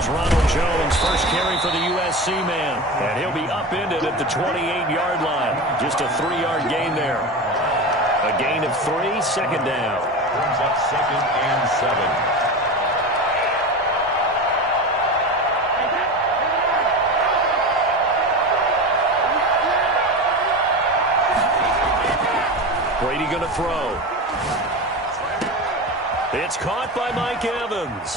Here's Ronald Jones, first carry for the USC man. And he'll be upended at the 28-yard line. Just a 3-yard gain there. A gain of 3, second down. Brings up 2nd and 7. Brady going to throw. It's caught by Mike Evans.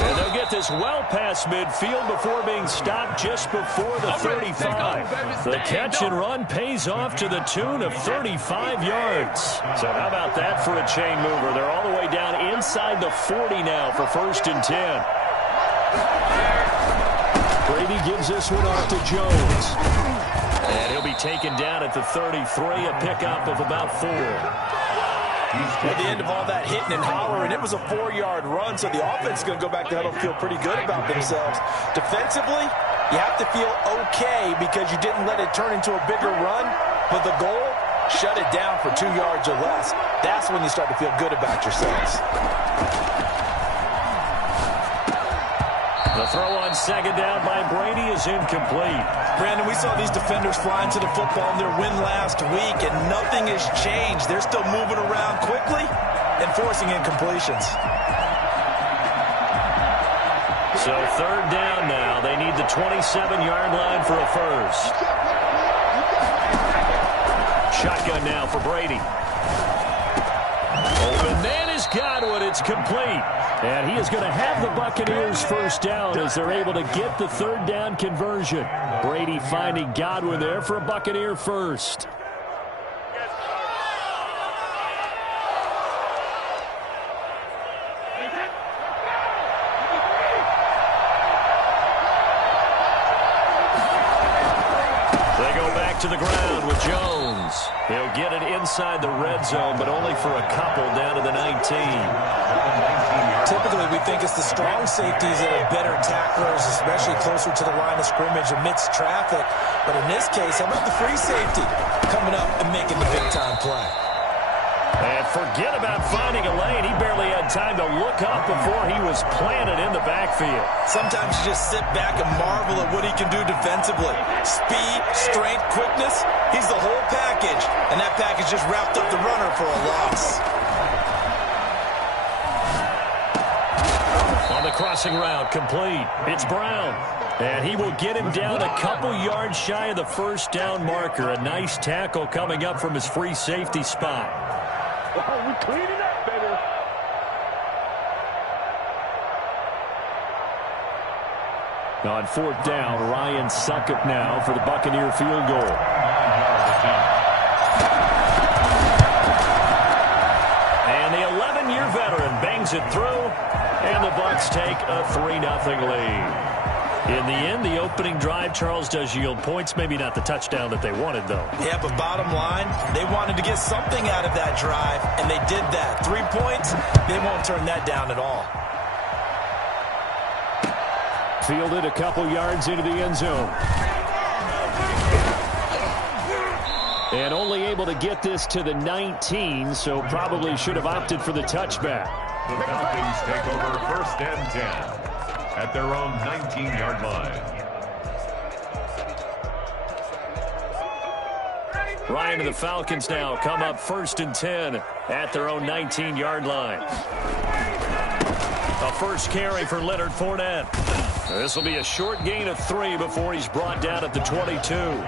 And they'll get this well past midfield before being stopped just before the 35. The catch and run pays off to the tune of 35 yards. So how about that for a chain mover? They're all the way down inside the 40 now for 1st and 10. Brady gives this one off to Jones. And he'll be taken down at the 33, a pickup of about 4. At the end of all that hitting and hollering, it was a 4-yard run, so the offense is going to go back to huddle, feel pretty good about themselves. Defensively, you have to feel okay because you didn't let it turn into a bigger run, but the goal, shut it down for 2 yards or less. That's when you start to feel good about yourselves. The throw on 2nd down by Brady is incomplete. Brandon, we saw these defenders flying to the football in their win last week, and nothing has changed. They're still moving around quickly and forcing incompletions. So 3rd down now. They need the 27-yard line for a first. Shotgun now for Brady. Open man is Godwin. It's complete. And he is going to have the Buccaneers first down as they're able to get the 3rd down conversion. Brady finding Godwin there for a Buccaneer first. They go back to the ground with Jones. He'll get it inside the red zone, but only for a couple down to the 19. Typically, we think it's the strong safeties that are better tacklers, especially closer to the line of scrimmage amidst traffic. But in this case, how about the free safety coming up and making the big-time play? And forget about finding a lane. He barely had time to look up before he was planted in the backfield. Sometimes you just sit back and marvel at what he can do defensively. Speed, strength, quickness, he's the whole package. And that package just wrapped up the runner for a loss. On the crossing route, complete. It's Brown. And he will get him down a couple yards shy of the first down marker. A nice tackle coming up from his free safety spot. Oh, we cleaning up, baby. On 4th down, Ryan Succop now for the Buccaneer field goal. And the 11-year veteran bangs it through. And the Bucs take a 3-0 lead. In the end, the opening drive, Charles, does yield points. Maybe not the touchdown that they wanted, though. Yeah, but bottom line, they wanted to get something out of that drive, and they did that. 3 points, they won't turn that down at all. Fielded a couple yards into the end zone. And only able to get this to the 19, so probably should have opted for the touchback. The Falcons take over 1st and 10 at their own 19-yard line. Ryan and the Falcons now come up 1st and 10 at their own 19-yard line. A first carry for Leonard Fournette. This will be a short gain of 3 before he's brought down at the 22.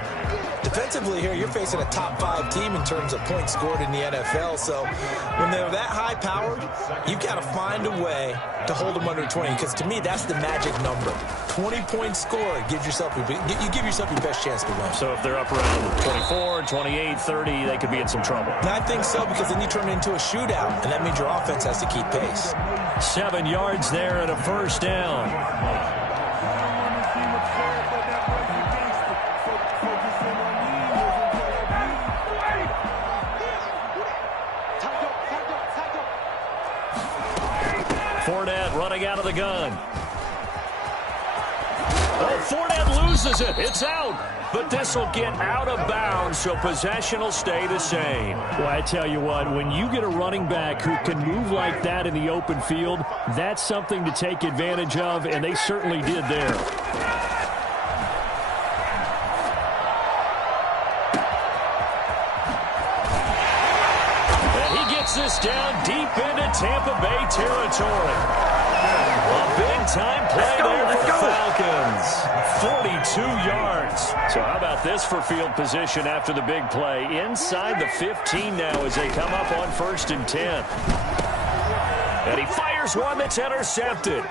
Defensively here, you're facing a top-5 team in terms of points scored in the NFL. So when they're that high-powered, you've got to find a way to hold them under 20. Because to me, that's the magic number. 20 points scored gives yourself you give yourself your best chance to win. So if they're up around 24, 28, 30, they could be in some trouble. And I think so, because then you turn it into a shootout, and that means your offense has to keep pace. 7 yards there and a first down. Fournette running out of the gun. Oh, Fournette loses it. It's out. But this will get out of bounds, so possession will stay the same. Well, I tell you what, when you get a running back who can move like that in the open field, that's something to take advantage of, and they certainly did there. And he gets this down deep into Tampa Bay territory. A big-time play there for the Falcons. 42 yards. So how about this for field position after the big play? Inside the 15 now as they come up on 1st and 10. And he fires one that's intercepted.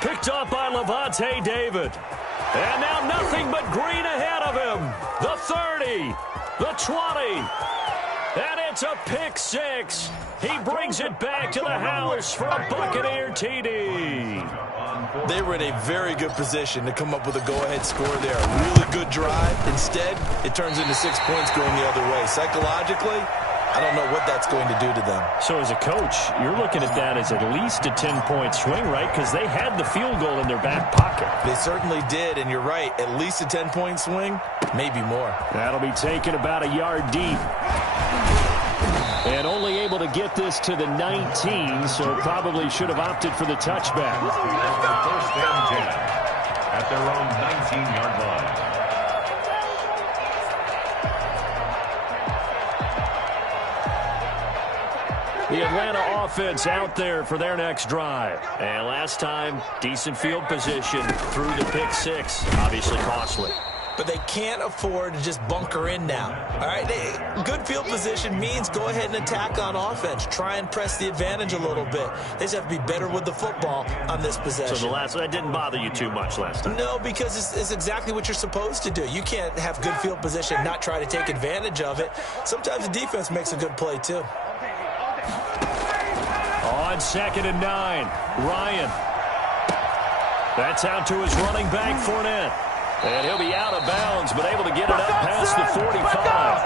Picked off by Levante David. And now nothing but green ahead of him. The 30, the 20. And it's a pick six. He brings it back to the house for a Buccaneer TD. They were in a very good position to come up with a go-ahead score there. A really good drive. Instead, it turns into 6 points going the other way. Psychologically, I don't know what that's going to do to them. So as a coach, you're looking at that as at least a 10-point swing, right? Because they had the field goal in their back pocket. They certainly did, and you're right. At least a 10-point swing, maybe more. That'll be taken about a yard deep. And only able to get this to the 19, so probably should have opted for the touchback. 1st and 10 at their own 19-yard line. The Atlanta offense out there for their next drive. And last time, decent field position through the pick six. Obviously costly. But they can't afford to just bunker in now. All right, good field position means go ahead and attack on offense. Try and press the advantage a little bit. They just have to be better with the football on this possession. So that didn't bother you too much last time? No, because it's exactly what you're supposed to do. You can't have good field position and not try to take advantage of it. Sometimes the defense makes a good play, too. On 2nd and 9, Ryan. That's out to his running back, Fournette. And he'll be out of bounds, but able to get it up past the 45.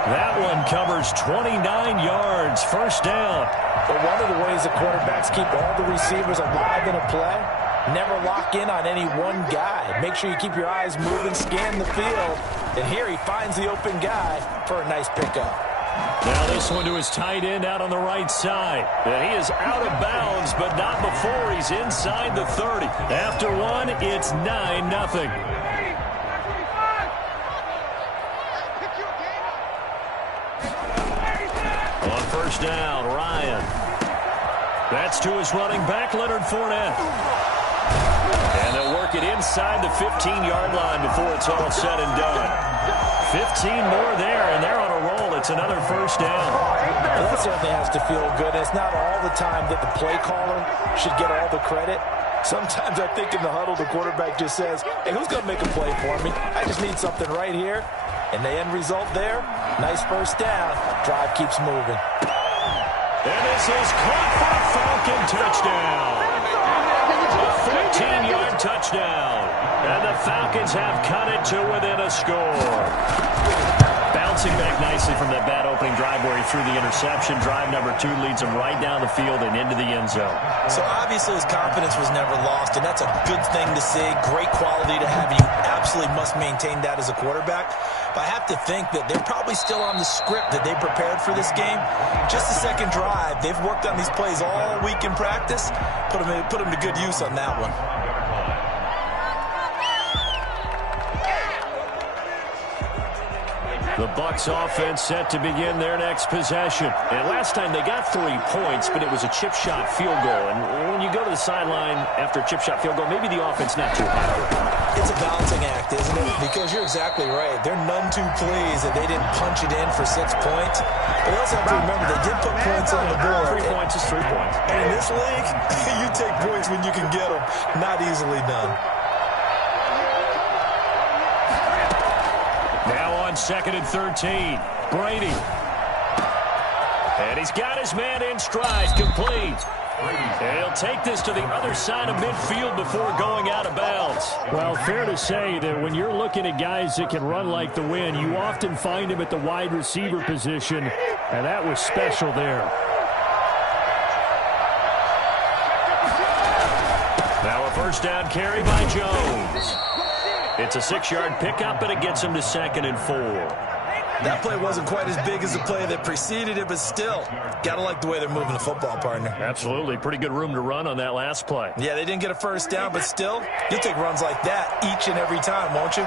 That one covers 29 yards. 1st down. But one of the ways the quarterbacks keep all the receivers alive in a play, never lock in on any one guy. Make sure you keep your eyes moving, scan the field. And here he finds the open guy for a nice pickup. Now this one to his tight end out on the right side. And he is out of bounds, but not before he's inside the 30. After one, it's 9-0. On 1st down, Ryan. That's to his running back, Leonard Fournette. And they'll work it inside the 15-yard line before it's all said and done. 15 more there, and they're on a roll. It's another 1st down. Well, that certainly has to feel good. It's not all the time that the play caller should get all the credit. Sometimes I think in the huddle, the quarterback just says, hey, who's going to make a play for me? I just need something right here. And the end result there, nice 1st down. Drive keeps moving. And this is caught for a Falcon touchdown. A 14-yard touchdown. And the Falcons have cut it to within a score. Bouncing back nicely from that bad opening drive where he threw the interception. Drive number 2 leads him right down the field and into the end zone. So obviously his confidence was never lost, and that's a good thing to see. Great quality to have. You absolutely must maintain that as a quarterback. But I have to think that they're probably still on the script that they prepared for this game. Just the second drive. They've worked on these plays all week in practice. Put them to good use on that one. The Bucs offense set to begin their next possession. And last time they got 3 points, but it was a chip shot field goal. And when you go to the sideline after a chip shot field goal, maybe the offense not too happy. It's a balancing act, isn't it? Because you're exactly right. They're none too pleased that they didn't punch it in for 6 points. But they also have to remember they did put points on the board. 3 points is 3 points. And in this league, you take points when you can get them. Not easily done. Now on 2nd and 13, Brady. And he's got his man in stride, complete. And he'll take this to the other side of midfield before going out of bounds. Well, fair to say that when you're looking at guys that can run like the wind, you often find him at the wide receiver position, and that was special there. Now a 1st down carry by Jones. It's a 6-yard pickup, and it gets him to 2nd and 4. That play wasn't quite as big as the play that preceded it, but still, got to like the way they're moving the football, partner. Absolutely. Pretty good room to run on that last play. Yeah, they didn't get a first down, but still, you'll take runs like that each and every time, won't you?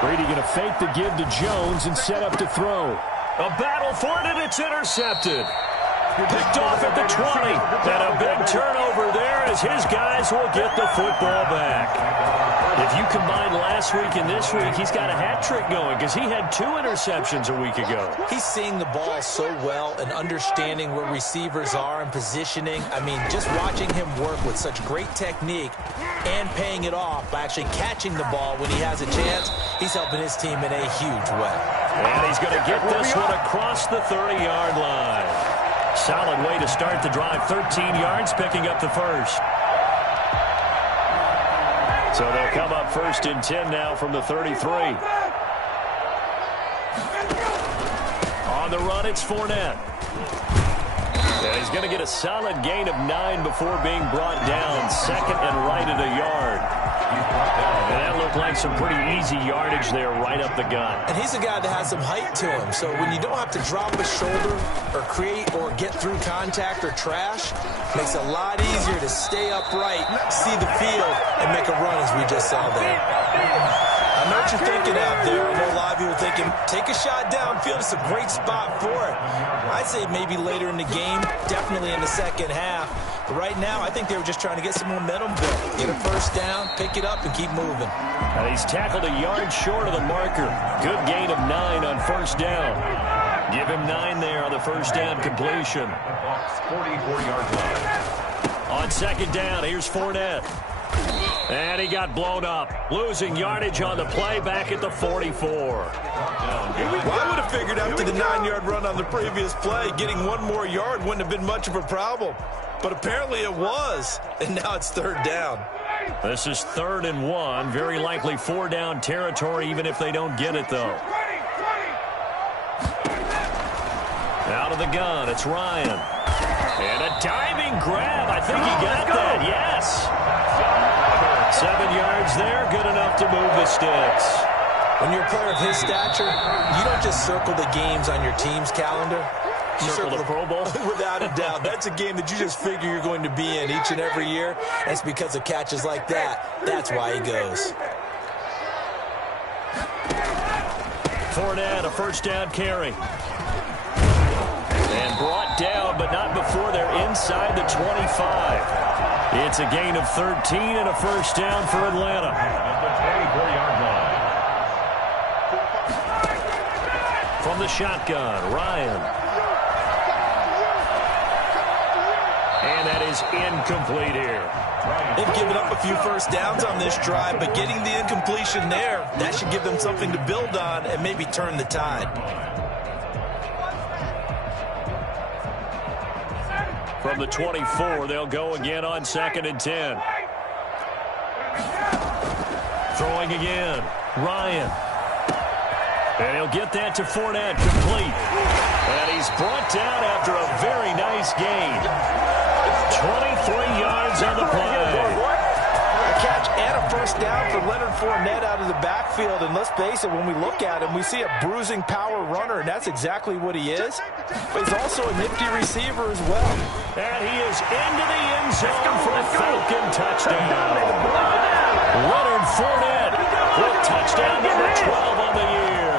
Brady going to fake the give to Jones and set up to throw. A battle for it, and it's intercepted. Picked off at the 20. And a big turnover there as his guys will get the football back. If you combine last week and this week, he's got a hat trick going because he had 2 interceptions a week ago. He's seeing the ball so well and understanding where receivers are and positioning. I mean, just watching him work with such great technique and paying it off by actually catching the ball when he has a chance, he's helping his team in a huge way. And he's going to get this one across the 30-yard line. Solid way to start the drive. 13 yards, picking up the first. So they'll come up 1st and 10 now from the 33. On the run, it's Fournette. And he's going to get a solid gain of 9 before being brought down. 2nd and right at a yard. And that looked like some pretty easy yardage there right up the gut. And he's a guy that has some height to him. So when you don't have to drop a shoulder or create or get through contact or trash, makes it a lot easier to stay upright, see the field, and make a run as we just saw there. I know what you're thinking out there. I know a lot of you are thinking, take a shot downfield. It's a great spot for it. I'd say maybe later in the game, definitely in the second half. But right now, I think they were just trying to get some momentum built. Get a first down, pick it up, and keep moving. And he's tackled a yard short of the marker. Good gain of 9 on first down. Give him 9 there on the first down completion. 44-yard line. On 2nd down, here's Fournette. And he got blown up. Losing yardage on the play back at the 44. Well, I would have figured after the 9-yard run on the previous play, getting 1 more yard wouldn't have been much of a problem. But apparently it was, and now it's 3rd down. This is 3rd and 1. Very likely 4-down territory, even if they don't get it, though. Out of the gun, it's Ryan. And a diving grab. I think he got that, yes. 7 yards there, good enough to move the sticks. When you're a player of his stature, you don't just circle the games on your team's calendar. You circle the Pro Bowl? Without a doubt. That's a game that you just figure you're going to be in each and every year. And it's because of catches like that. That's why he goes. Fournette, a first down carry. And brought down, but not before they're inside the 25. It's a gain of 13 and a first down for Atlanta. At the 24-yard line. From the shotgun, Ryan. And that is incomplete here. They've given up a few first downs on this drive, but getting the incompletion there, that should give them something to build on and maybe turn the tide. From the 24, they'll go again on 2nd and 10. Throwing again, Ryan. And he'll get that to Fournette, complete. And he's brought down after a very nice gain. 23 yards on the play. A catch and a first down for Leonard Fournette out of the backfield. And let's face it, when we look at him, we see a bruising power runner, and that's exactly what he is. But he's also a nifty receiver as well. And he is into the end zone for a Falcon touchdown. Leonard Fournette with touchdown number 12 on the year.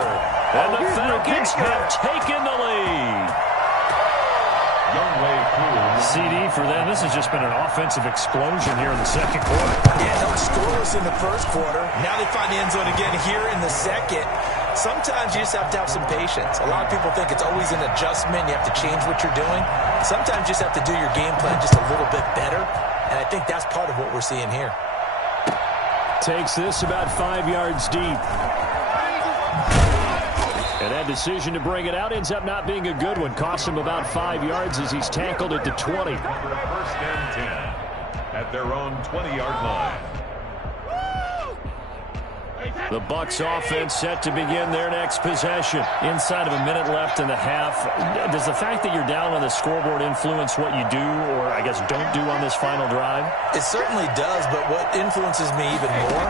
And the Falcons have taken the lead. CD for them. This has just been an offensive explosion here in the second quarter. Yeah, held scoreless in the first quarter. Now they find the end zone again here in the second. Sometimes you just have to have some patience. A lot of people think it's always an adjustment. You have to change what you're doing. Sometimes you just have to do your game plan just a little bit better. And I think that's part of what we're seeing here. Takes this about 5 yards deep. And that decision to bring it out ends up not being a good one. Costs him about 5 yards as he's tackled at the 20. First and 10 at their own 20-yard line. The Bucs offense set to begin their next possession. Inside of a minute left in the half, does the fact that you're down on the scoreboard influence what you do, or I guess don't do on this final drive? It certainly does, but what influences me even more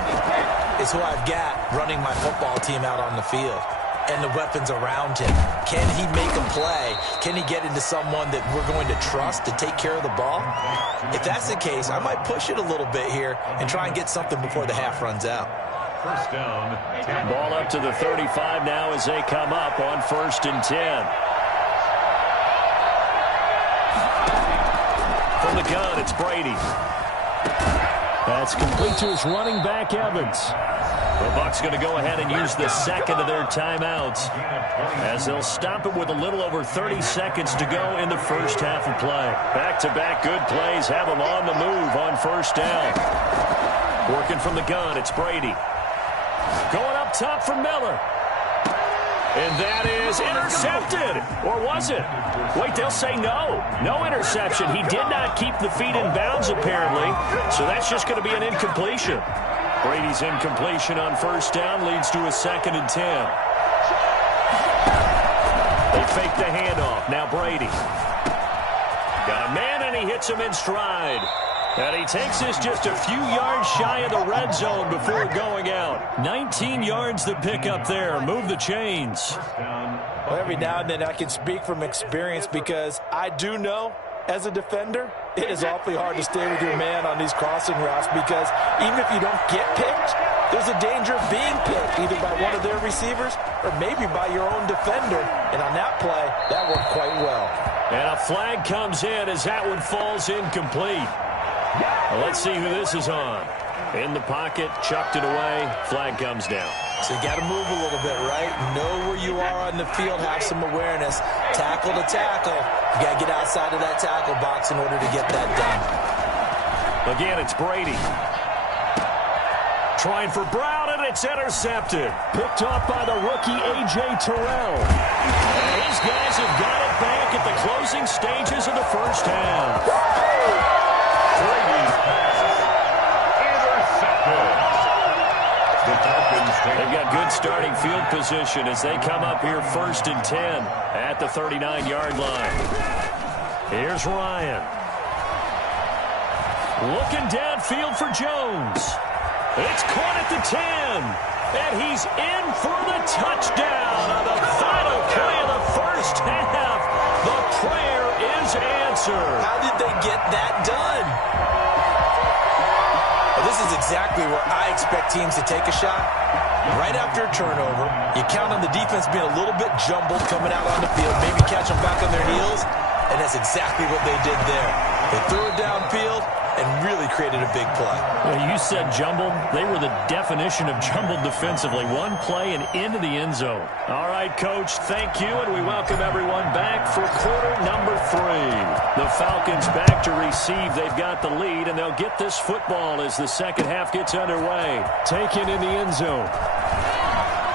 is who I've got running my football team out on the field and the weapons around him. Can he make a play? Can he get into someone that we're going to trust to take care of the ball? If that's the case, I might push it a little bit here and try and get something before the half runs out. First down. Ball up to the 35 now as they come up on 1st and 10. From the gun, it's Brady. That's complete to his running back, Evans. The Bucs going to go ahead and use the second of their timeouts as they'll stop it with a little over 30 seconds to go in the first half of play. Back-to-back good plays have them on the move on 1st down. Working from the gun, it's Brady. Going up top for Miller. And that is intercepted. Or was it? Wait, they'll say no. No interception. He did not keep the feet in bounds, apparently. So that's just going to be an incompletion. Brady's incompletion on 1st down leads to a 2nd and 10. They fake the handoff. Now Brady. Got a man, and he hits him in stride. And he takes this just a few yards shy of the red zone before going out. 19 yards to pick up there. Move the chains. Well, every now and then I can speak from experience because I do know as a defender, it is awfully hard to stay with your man on these crossing routes because even if you don't get picked, there's a danger of being picked either by one of their receivers or maybe by your own defender. And on that play, that worked quite well. And a flag comes in as that one falls incomplete. Well, let's see who this is on. In the pocket, chucked it away, flag comes down. So you got to move a little bit, right? Know where you are on the field, have some awareness. Tackle to tackle. You got to get outside of that tackle box in order to get that done. Again, it's Brady. Trying for Brown, and it's intercepted. Picked off by the rookie A.J. Terrell. And his guys have got it back at the closing stages of the first half. Brady's pass intercepted. They've got good starting field position as they come up here 1st and 10 at the 39-yard line. Here's Ryan. Looking downfield for Jones. It's caught at the 10. And he's in for the touchdown on the final play of the first half. The prayer is answered. How did they get that done? Well, this is exactly where I expect teams to take a shot. Right after a turnover, you count on the defense being a little bit jumbled coming out on the field, maybe catch them back on their heels, and that's exactly what they did there. They threw it downfield and really created a big play. Well, you said jumbled. They were the definition of jumbled defensively. One play and into the end zone. All right, Coach, thank you, and we welcome everyone back for quarter number 3. The Falcons back to receive. They've got the lead, and they'll get this football as the second half gets underway. Taken in the end zone.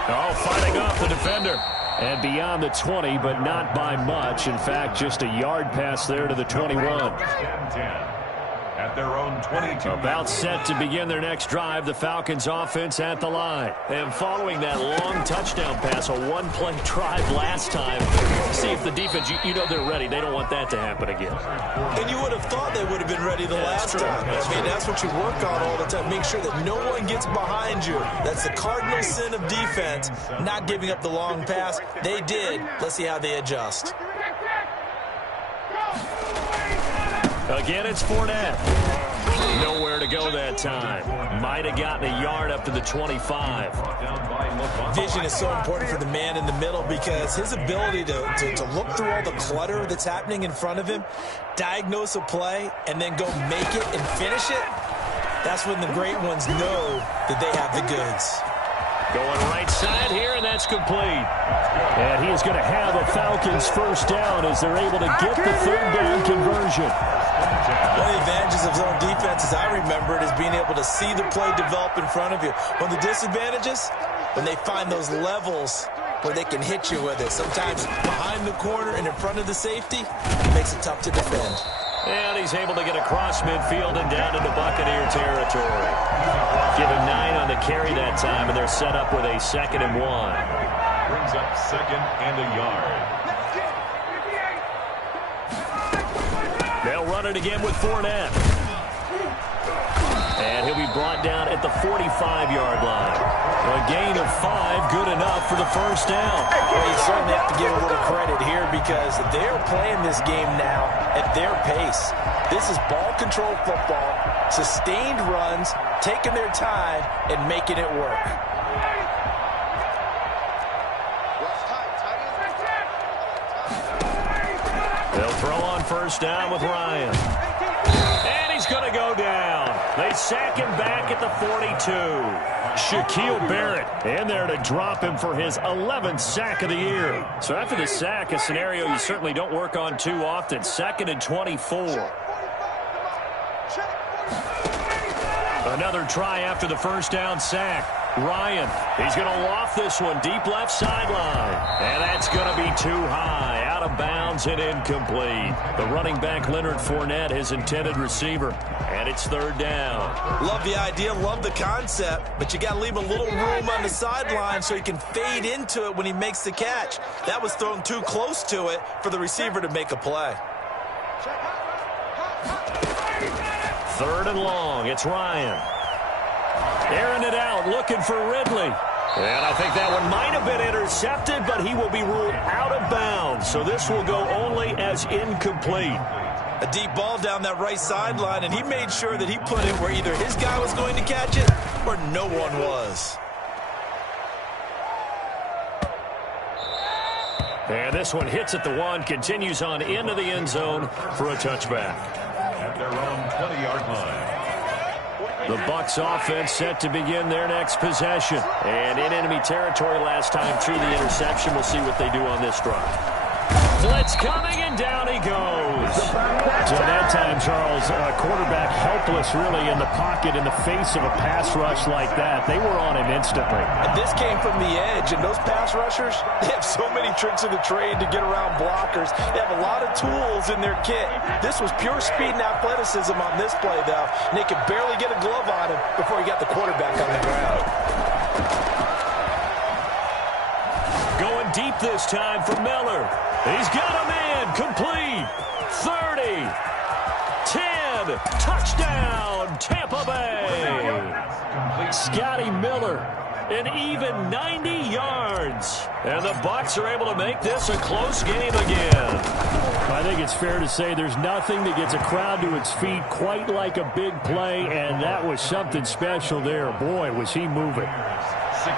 Oh, fighting off the defender. And beyond the 20, but not by much. In fact, just a yard pass there to the 21. At their own 22. About set to begin their next drive, the Falcons offense at the line. And following that long touchdown pass, a one-play drive last time, see if the defense, you know they're ready. They don't want that to happen again. And you would have thought they would have been ready the last time. I mean, that's what you work on all the time. Make sure that no one gets behind you. That's the cardinal sin of defense, not giving up the long pass. They did. Let's see how they adjust. Again, it's Fournette. Nowhere to go that time. Might have gotten a yard up to the 25. Vision is so important for the man in the middle because his ability to look through all the clutter that's happening in front of him, diagnose a play, and then go make it and finish it, that's when the great ones know that they have the goods. Going right side here, and that's complete. And he is going to have a Falcons first down as they're able to get the third down conversion. One of the advantages of zone defense, as I remember it, is being able to see the play develop in front of you. One of the disadvantages, when they find those levels where they can hit you with it. Sometimes behind the corner and in front of the safety, it makes it tough to defend. And he's able to get across midfield and down into Buccaneer territory. Give him 9 on the carry that time, and they're set up with a 2nd and 1. Brings up 2nd and a yard. They'll run it again with Fournette. And he'll be brought down at the 45-yard line. A gain of 5, good enough for the first down. Well, you certainly have to give a little credit here because they're playing this game now at their pace. This is ball control football, sustained runs, taking their time, and making it work. They'll throw on first down with Ryan. And he's going to go down. They sack him back at the 42. Shaquille Barrett in there to drop him for his 11th sack of the year. So after the sack, a scenario you certainly don't work on too often. 2nd and 24. Another try after the first down sack. Ryan, he's going to loft this one deep left sideline. And that's going to be too high. Out of bounds and incomplete. The running back, Leonard Fournette, his intended receiver. And it's 3rd down. Love the idea, love the concept, but you got to leave a little room on the sideline so he can fade into it when he makes the catch. That was thrown too close to it for the receiver to make a play. 3rd and long. It's Ryan. Airing it out, looking for Ridley. And I think that one might have been intercepted, but he will be ruled out of bounds. So this will go only as incomplete. A deep ball down that right sideline, and he made sure that he put it where either his guy was going to catch it or no one was. And this one hits at the 1, continues on into the end zone for a touchback. At their own 20-yard line. The Bucs offense set to begin their next possession. And in enemy territory last time through the interception. We'll see what they do on this drive. Blitz coming, and down he goes. So that time, Charles, quarterback helpless really in the pocket in the face of a pass rush like that. They were on him instantly. And this came from the edge, and those pass rushers, they have so many tricks of the trade to get around blockers. They have a lot of tools in their kit. This was pure speed and athleticism on this play, though, and they could barely get a glove on him before he got the quarterback on the ground. Going deep this time for Miller. He's got a man, complete, 30, 10, touchdown, Tampa Bay. Scotty Miller, an even 90 yards. And the Bucs are able to make this a close game again. I think it's fair to say there's nothing that gets a crowd to its feet quite like a big play, and that was something special there. Boy, was he moving.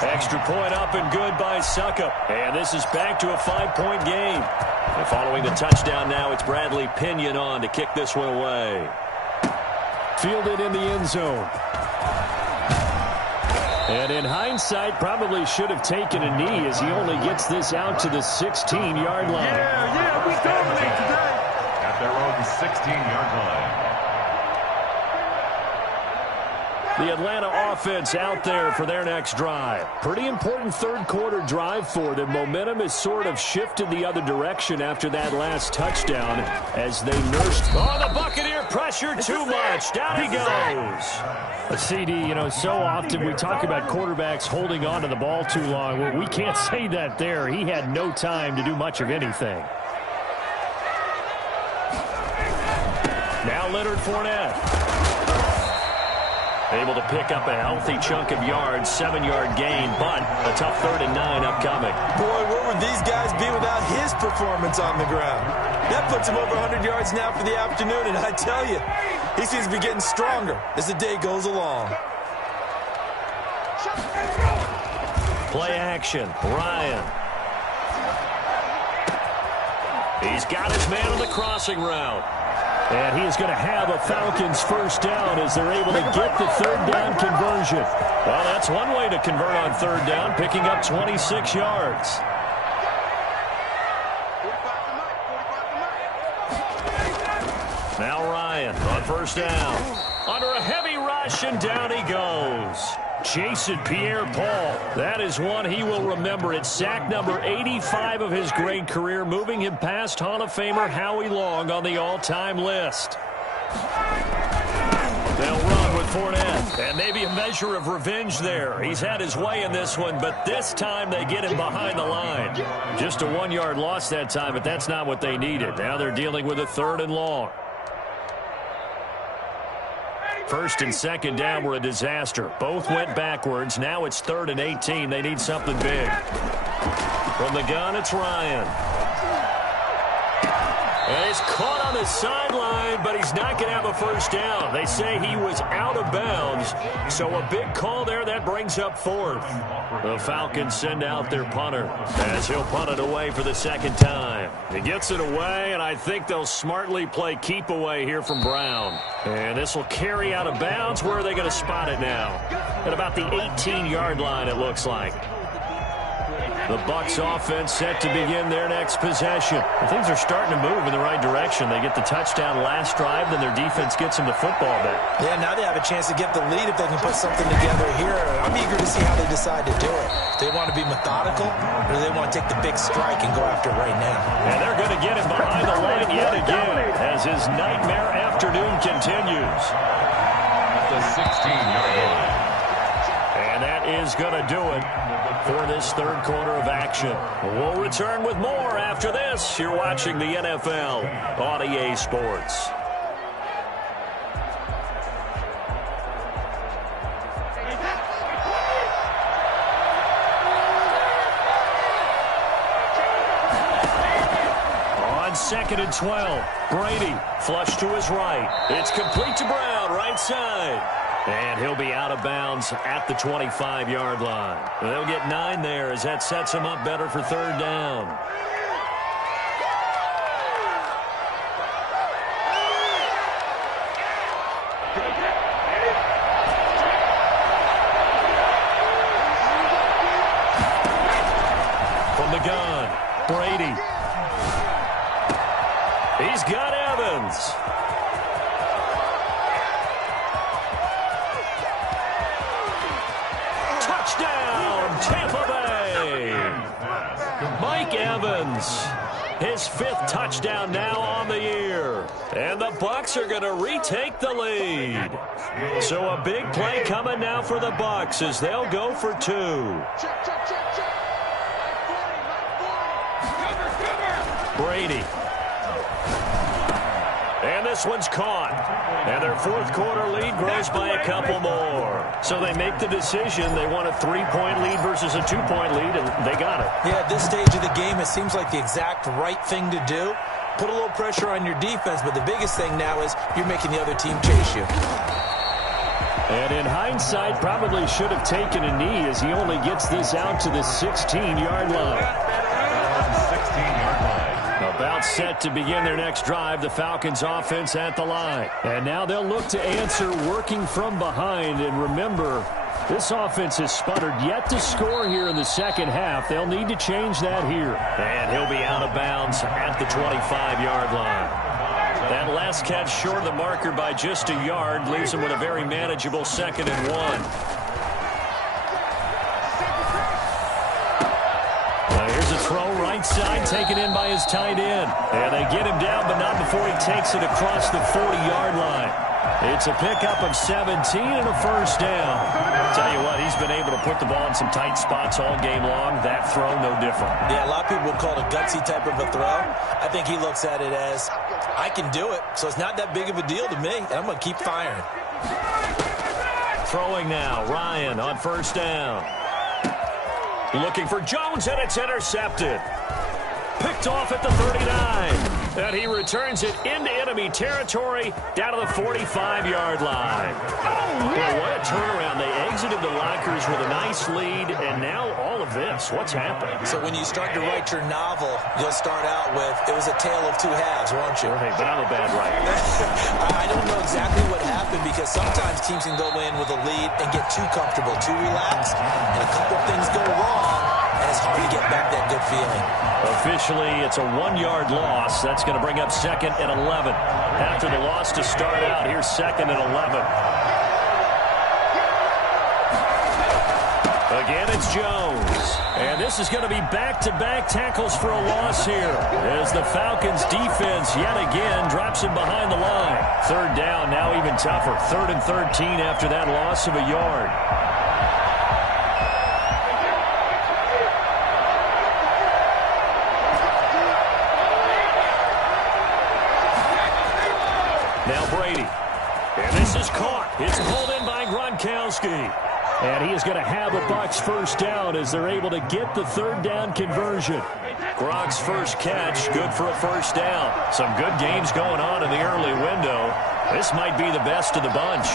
Extra point up and good by Suckup. And this is back to a 5-point game. And following the touchdown now, it's Bradley Pinion on to kick this one away. Fielded in the end zone. And in hindsight, probably should have taken a knee as he only gets this out to the 16-yard line. Yeah, we dominate today. At their own 16-yard line. The Atlanta offense out there for their next drive. Pretty important third-quarter drive for them. Momentum has sort of shifted the other direction after that last touchdown as they nursed. Oh, the Buccaneer pressure too much. Down he goes. A CD, so often we talk about quarterbacks holding on to the ball too long. Well, we can't say that there. He had no time to do much of anything. Now Leonard Fournette. Able to pick up a healthy chunk of yards, 7-yard gain, but a tough 3rd and 9 upcoming. Boy, where would these guys be without his performance on the ground? That puts him over 100 yards now for the afternoon, and I tell you, he seems to be getting stronger as the day goes along. Play action, Ryan. He's got his man on the crossing route. And he is going to have a Falcons first down as they're able to get the 3rd down conversion. Well, that's one way to convert on 3rd down, picking up 26 yards. Now Ryan on first down. Under a heavy rush, and down he goes. Jason Pierre-Paul. That is one he will remember. It's sack number 85 of his great career, moving him past Hall of Famer Howie Long on the all-time list. They'll run with Fournette, and maybe a measure of revenge there. He's had his way in this one, but this time they get him behind the line. Just a 1-yard loss that time, but that's not what they needed. Now they're dealing with a 3rd and long. 1st and 2nd down were a disaster. Both went backwards. Now it's 3rd and 18. They need something big. From the gun, it's Ryan. And he's caught on the sideline, but he's not going to have a first down. They say he was out of bounds, so a big call there. That brings up 4th. The Falcons send out their punter as he'll punt it away for the 2nd time. He gets it away, and I think they'll smartly play keep away here from Brown. And this will carry out of bounds. Where are they going to spot it now? At about the 18-yard line, it looks like. The Bucs offense set to begin their next possession. Things are starting to move in the right direction. They get the touchdown last drive, then their defense gets them the football back. Yeah, now they have a chance to get the lead if they can put something together here. I'm eager to see how they decide to do it. Do they want to be methodical, or do they want to take the big strike and go after it right now? And they're going to get him behind the line yet again as his nightmare afternoon continues. At the 16-yard line. And that is going to do it for this 3rd quarter of action. We'll return with more after this. You're watching the NFL on EA Sports. On 2nd and 12, Brady flush to his right. It's complete to Brown, right side. And he'll be out of bounds at the 25-yard line. They'll get 9 there as that sets him up better for 3rd down. From the gun, Brady. He's got Evans. Touchdown, Tampa Bay. Mike Evans, his 5th touchdown now on the year. And the Bucs are going to retake the lead. So a big play coming now for the Bucs as they'll go for 2. Brady. And this one's caught. And their 4th quarter lead grows by a couple more. So they make the decision. They want a 3-point lead versus a 2-point lead, and they got it. Yeah, at this stage of the game, it seems like the exact right thing to do. Put a little pressure on your defense, but the biggest thing now is you're making the other team chase you. And in hindsight, probably should have taken a knee as he only gets this out to the 16-yard line. 16-yard line. About set to begin their next drive, the Falcons offense at the line. And now they'll look to answer working from behind. And remember, this offense has sputtered yet to score here in the 2nd half. They'll need to change that here. And he'll be out of bounds at the 25-yard line. That last catch short of the marker by just a yard leaves him with a very manageable 2nd and 1. Here's a throw right side taken in by his tight end. And they get him down, but not before he takes it across the 40-yard line. It's a pickup of 17 and a first down. Tell you what, he's been able to put the ball in some tight spots all game long. That throw, no different. Yeah, a lot of people would call it a gutsy type of a throw. I think he looks at it as, I can do it, so it's not that big of a deal to me, and I'm going to keep firing. Throwing now, Ryan on first down. Looking for Jones, and it's intercepted. Picked off at the 39. And he returns it into enemy territory down to the 45-yard line. Boy, what a turnaround. They exited the lockers with a nice lead, and now all of this. What's happened? So when you start to write your novel, you'll start out with, it was a tale of 2 halves, won't you? Right, but I'm a bad writer. I don't know exactly what happened because sometimes teams can go in with a lead and get too comfortable, too relaxed, and a couple things go wrong, and it's hard to get back that good feeling. Officially, it's a 1-yard loss. That's going to bring up 2nd and 11. After the loss to start out, here's 2nd and 11. Again, it's Jones. And this is going to be back-to-back tackles for a loss here as the Falcons defense yet again drops him behind the line. Third down, now even tougher. 3rd and 13 after that loss of a yard. Now Brady. And this is caught. It's pulled in by Gronkowski. And he is going to have the Bucs first down as they're able to get the 3rd down conversion. Gronk's first catch, good for a first down. Some good games going on in the early window. This might be the best of the bunch.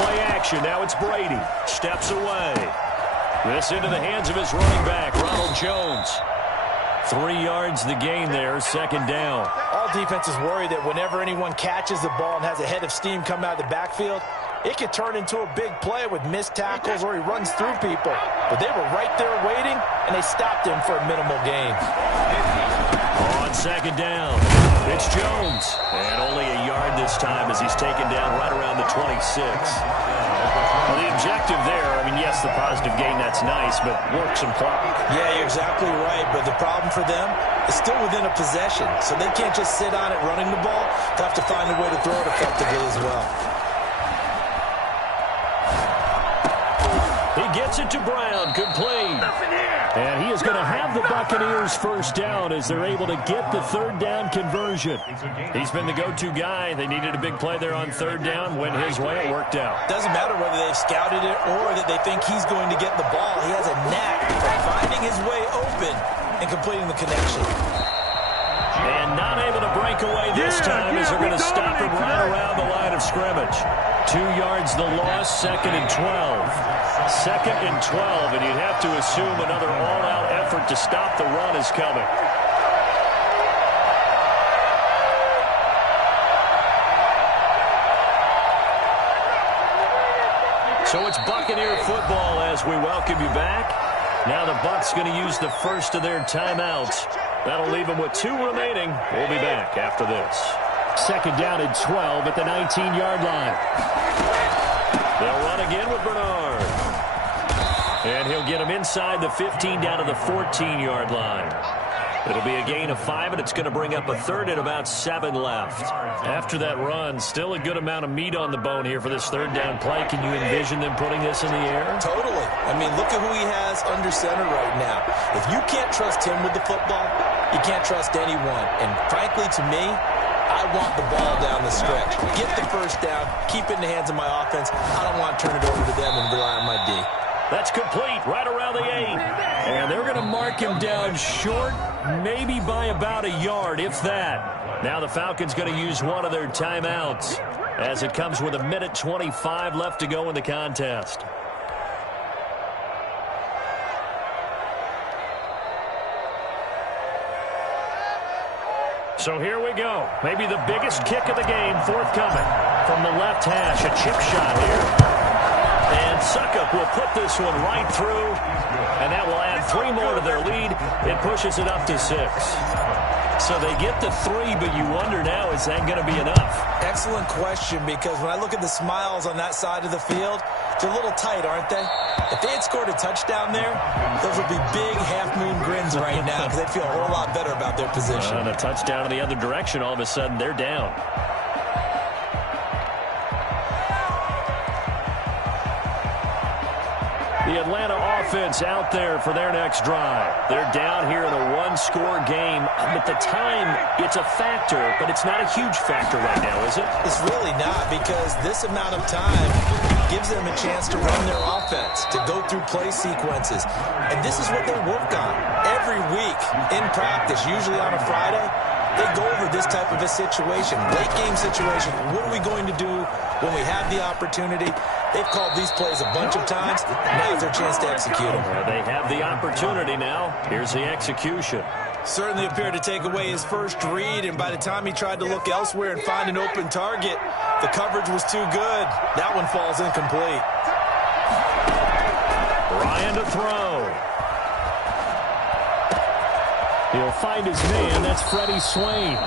Play action. Now it's Brady. Steps away. This into the hands of his running back, Ronald Jones. 3 yards the gain there, 2nd down. All defenses worry that whenever anyone catches the ball and has a head of steam coming out of the backfield, it could turn into a big play with missed tackles or he runs through people. But they were right there waiting, and they stopped him for a minimal gain. On 2nd down, it's Jones. And only a yard this time as he's taken down right around the 26. Well, the objective there, I mean, yes, the positive gain, that's nice, but work some clock. Yeah, you're exactly right, but the problem for them is still within a possession, so they can't just sit on it running the ball. They have to find a way to throw it effectively as well. He gets it to Brown, complete. And he is going to have the Buccaneers first down as they're able to get the 3rd down conversion. He's been the go-to guy. They needed a big play there on 3rd down. Went his way, it worked out. Doesn't matter whether they've scouted it or that they think he's going to get the ball. He has a knack for finding his way open and completing the connection. And not able to break away this time as they're going to stop him right around the line of scrimmage. 2 yards the loss, 2nd and 12. 2nd and 12, and you'd have to assume another all-out effort to stop the run is coming. So it's Buccaneer football as we welcome you back. Now the Bucs going to use the first of their timeouts. That'll leave them with 2 remaining. We'll be back after this. 2nd down and 12 at the 19-yard line. They'll run again with Bernard. And he'll get him inside the 15 down to the 14-yard line. It'll be a gain of 5, and it's going to bring up a 3rd and about 7 left. After that run, still a good amount of meat on the bone here for this 3rd down play. Can you envision them putting this in the air? Totally. I mean, look at who he has under center right now. If you can't trust him with the football, you can't trust anyone. And frankly, to me, I want the ball down the stretch. Get the first down, keep it in the hands of my offense. I don't want to turn it over to them and rely on my D. That's complete, right around the 8. And they're going to mark him down short, maybe by about a yard, if that. Now the Falcons going to use one of their timeouts as it comes with 1:25 left to go in the contest. So here we go. Maybe the biggest kick of the game forthcoming from the left hash. A chip shot here. And Suckup will put this one right through, and that will add 3 more to their lead. It pushes it up to 6. So they get the 3, but you wonder now, is that going to be enough? Excellent question, because when I look at the smiles on that side of the field, they're a little tight, aren't they? If they had scored a touchdown there, those would be big half-moon grins right now because they feel a whole lot better about their position. And a touchdown in the other direction, all of a sudden they're down. The Atlanta offense out there for their next drive. They're down here in a 1-score game. At the time, it's a factor, but it's not a huge factor right now, is it? It's really not, because this amount of time gives them a chance to run their offense, to go through play sequences. And this is what they work on every week in practice, usually on a Friday. They go over this type of a situation, late game situation. What are we going to do when we have the opportunity? They've called these plays a bunch of times. Now is their chance to execute them. They have the opportunity now. Here's the execution. Certainly appeared to take away his first read, and by the time he tried to look elsewhere and find an open target, the coverage was too good. That one falls incomplete. Ryan to throw. He'll find his man. That's Freddie Swain.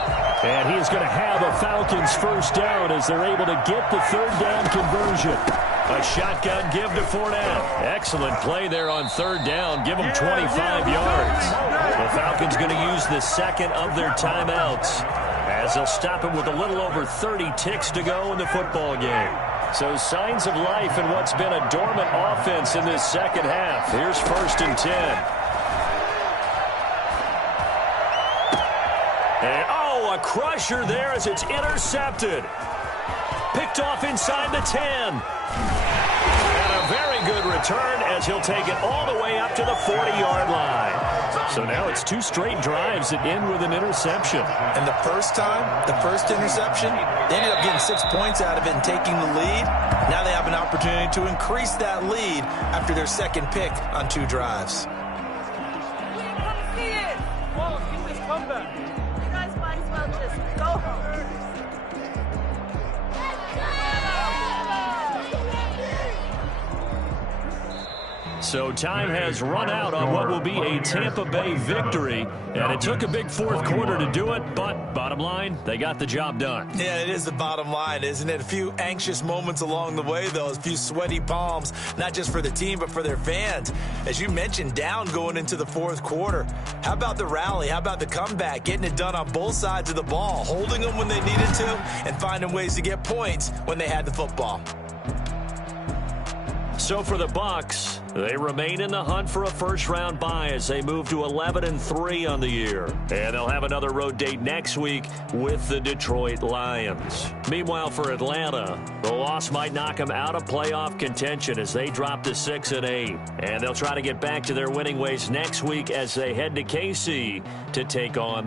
And he is going to have a Falcons first down as they're able to get the third down conversion. A shotgun give to Fournette. Excellent play there on third down. Give them 25 yards. The Falcons going to use the second of their timeouts as they'll stop it with a little over 30 ticks to go in the football game. So signs of life in what's been a dormant offense in this second half. Here's 1st and 10. And, a crusher there as it's intercepted. Picked off inside the 10. And a very good return as he'll take it all the way up to the 40-yard line. So now it's 2 straight drives that end with an interception. And the first interception, they ended up getting 6 points out of it and taking the lead. Now they have an opportunity to increase that lead after their second pick on 2 drives. So time has run out on what will be a Tampa Bay victory. And it took a big fourth quarter to do it, but bottom line, they got the job done. Yeah, it is the bottom line, isn't it? A few anxious moments along the way, though. A few sweaty palms, not just for the team, but for their fans. As you mentioned, down going into the fourth quarter. How about the rally? How about the comeback? Getting it done on both sides of the ball, holding them when they needed to, and finding ways to get points when they had the football. So for the Bucs, they remain in the hunt for a first-round bye as they move to 11-3 on the year. And they'll have another road date next week with the Detroit Lions. Meanwhile, for Atlanta, the loss might knock them out of playoff contention as they drop to 6-8. And they'll try to get back to their winning ways next week as they head to KC to take on